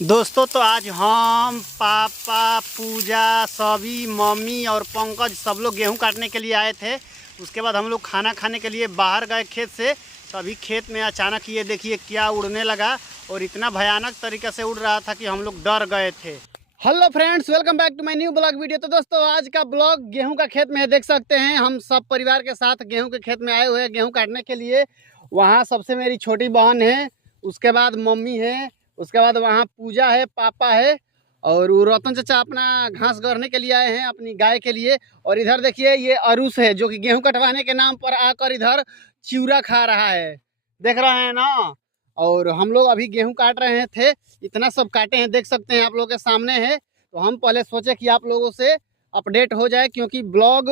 दोस्तों तो आज हम पापा पूजा सभी मम्मी और पंकज सब लोग गेहूं काटने के लिए आए थे। उसके बाद हम लोग खाना खाने के लिए बाहर गए खेत से। तभी खेत में अचानक ये देखिए क्या उड़ने लगा और इतना भयानक तरीके से उड़ रहा था कि हम लोग डर गए थे। Hello friends, welcome back to my new blog video. तो दोस्तों आज का ब्लॉग गेहूं का खेत में है। देख सकते हैं हम सब परिवार के साथ गेहूं के खेत में आए हुए हैं गेहूं काटने के लिए। वहाँ सबसे मेरी छोटी बहन है, उसके बाद मम्मी है, उसके बाद वहाँ पूजा है, पापा है और वो रतन चाचा अपना घास गढ़ने के लिए आए हैं अपनी गाय के लिए। और इधर देखिए ये अरुष है जो कि गेहूं कटवाने के नाम पर आकर इधर चिवड़ा खा रहा है, देख रहे हैं ना। और हम लोग अभी गेहूं काट रहे थे, इतना सब काटे हैं, देख सकते हैं आप लोगों के सामने है। तो हम पहले सोचे कि आप लोगों से अपडेट हो जाए, क्योंकि ब्लॉग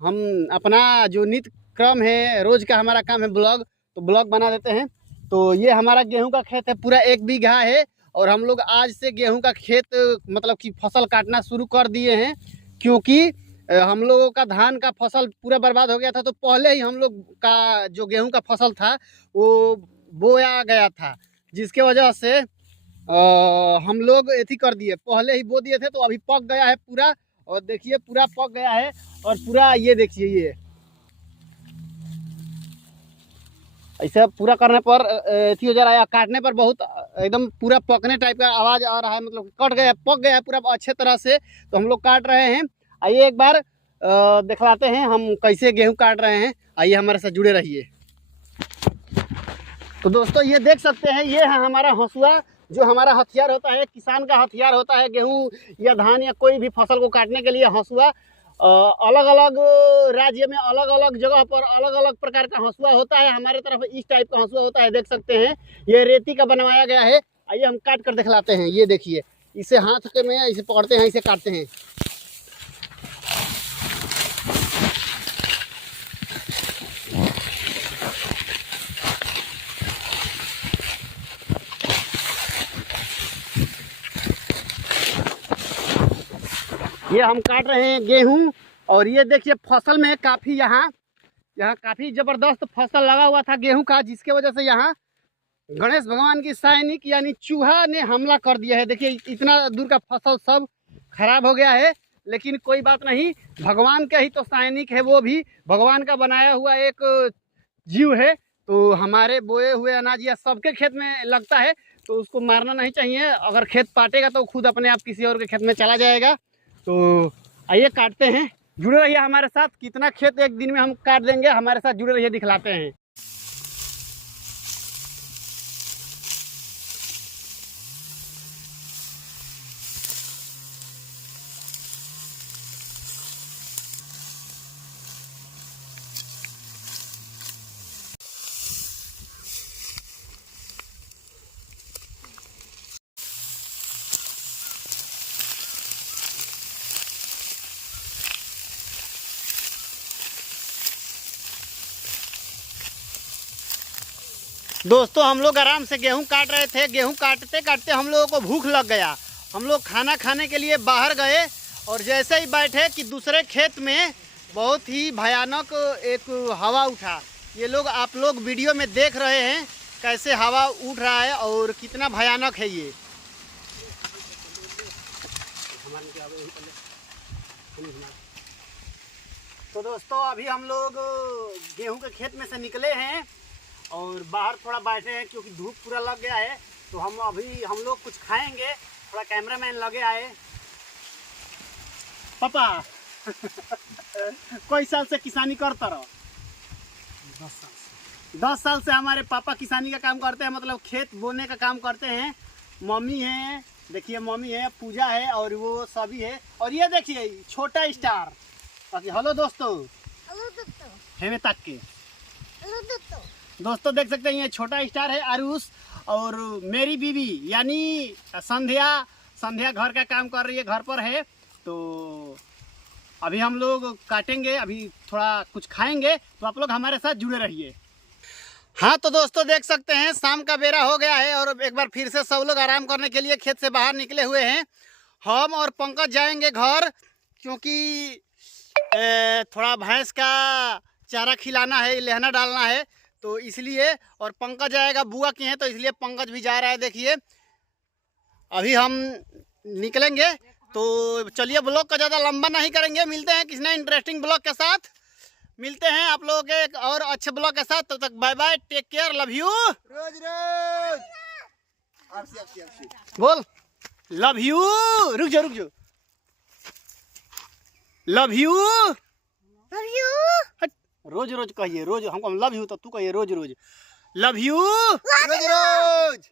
हम अपना जो नित्य क्रम है, रोज का हमारा काम है ब्लॉग, तो ब्लॉग बना देते हैं। तो ये हमारा गेहूं का खेत है, पूरा 1 बीघा है। और हम लोग आज से गेहूं का खेत मतलब कि फसल काटना शुरू कर दिए हैं, क्योंकि हम लोगों का धान का फसल पूरा बर्बाद हो गया था। तो पहले ही हम लोग का जो गेहूं का फसल था वो बोया गया था, जिसके वजह से हम लोग एथी कर दिए, पहले ही बो दिए थे। तो अभी पक गया है पूरा, और देखिए पूरा पक गया है। और पूरा ये देखिए, ये ऐसे पूरा करने पर एथी हो जा रहा है, काटने पर बहुत एकदम पूरा पकने टाइप का आवाज़ आ रहा है, मतलब कट गया, पक गया है पूरा अच्छे तरह से। तो हम लोग काट रहे हैं। आइए एक बार दिखलाते हैं हम कैसे गेहूं काट रहे हैं। आइए हमारे साथ जुड़े रहिए। तो दोस्तों ये देख सकते हैं, ये है हमारा हंसुआ, जो हमारा हथियार होता है, किसान का हथियार होता है गेहूं या धान या कोई भी फसल को काटने के लिए हंसुआ। अलग अलग राज्य में अलग अलग जगह पर अलग अलग प्रकार का हंसुआ होता है। हमारे तरफ इस टाइप का हंसुआ होता है, देख सकते हैं ये रेती का बनवाया गया है। आइए हम काट कर दिखलाते हैं। ये देखिए, इसे हाथ के में इसे पकड़ते हैं, इसे काटते हैं। ये हम काट रहे हैं गेहूं। और ये देखिए फसल में काफ़ी यहाँ काफ़ी ज़बरदस्त फसल लगा हुआ था गेहूं का, जिसके वजह से यहाँ गणेश भगवान की सैनिक यानी चूहा ने हमला कर दिया है। देखिए इतना दूर का फसल सब खराब हो गया है, लेकिन कोई बात नहीं, भगवान का ही तो सैनिक है, वो भी भगवान का बनाया हुआ एक जीव है। तो हमारे बोए हुए अनाज या सबके खेत में लगता है, तो उसको मारना नहीं चाहिए। अगर खेत पाटेगा तो खुद अपने आप किसी और के खेत में चला जाएगा। तो आइए काटते हैं, जुड़े रहिए हमारे साथ। कितना खेत एक दिन में हम काट देंगे, हमारे साथ जुड़े रहिए, दिखलाते हैं। दोस्तों हम लोग आराम से गेहूं काट रहे थे। गेहूं काटते काटते हम लोगों को भूख लग गया। हम लोग खाना खाने के लिए बाहर गए, और जैसे ही बैठे कि दूसरे खेत में बहुत ही भयानक एक हवा उठा। ये लोग आप लोग वीडियो में देख रहे हैं कैसे हवा उठ रहा है और कितना भयानक है ये। तो दोस्तों अभी हम लोग गेहूं के खेत में से निकले हैं और बाहर थोड़ा बैठे हैं, क्योंकि धूप पूरा लग गया है। तो हम लोग कुछ खाएंगे। थोड़ा कैमरामैन लगे आए। पापा कोई साल से किसानी करता रहो? 10 साल से। 10 साल से हमारे पापा किसानी का काम करते हैं, मतलब खेत बोने का काम करते हैं। मम्मी है, देखिए मम्मी है, पूजा है और वो सभी है। और ये देखिए छोटा स्टार। हेलो दोस्तों, हेलो दोस्तों, हेमे तक के हेलो दोस्तों। दोस्तों देख सकते हैं ये छोटा स्टार है अरुष। और मेरी बीवी यानी संध्या घर का काम कर रही है, घर पर है। तो अभी हम लोग काटेंगे, अभी थोड़ा कुछ खाएंगे। तो आप लोग हमारे साथ जुड़े रहिए। हाँ तो दोस्तों देख सकते हैं शाम का बेरा हो गया है, और एक बार फिर से सब लोग आराम करने के लिए खेत से बाहर निकले हुए हैं। हम और पंकज जाएंगे घर, क्योंकि थोड़ा भैंस का चारा खिलाना है, लहना डालना है, तो इसलिए। और पंकज जाएगा, बुआ की है तो इसलिए पंकज भी जा रहा है। देखिए अभी हम निकलेंगे, तो चलिए ब्लॉग का ज़्यादा लंबा नहीं करेंगे। मिलते हैं किसी नए इंटरेस्टिंग ब्लॉग के साथ। मिलते हैं आप लोगों के एक और अच्छे ब्लॉग के साथ। तब तक bye bye, take care, love you. रोज रोज बोल लव यू। रुक जाओ लव यू। Love you. रोज रोज कहिए, रोज हमको लव यू तो तू कहिए रोज रोज लव यू। रोज रोज।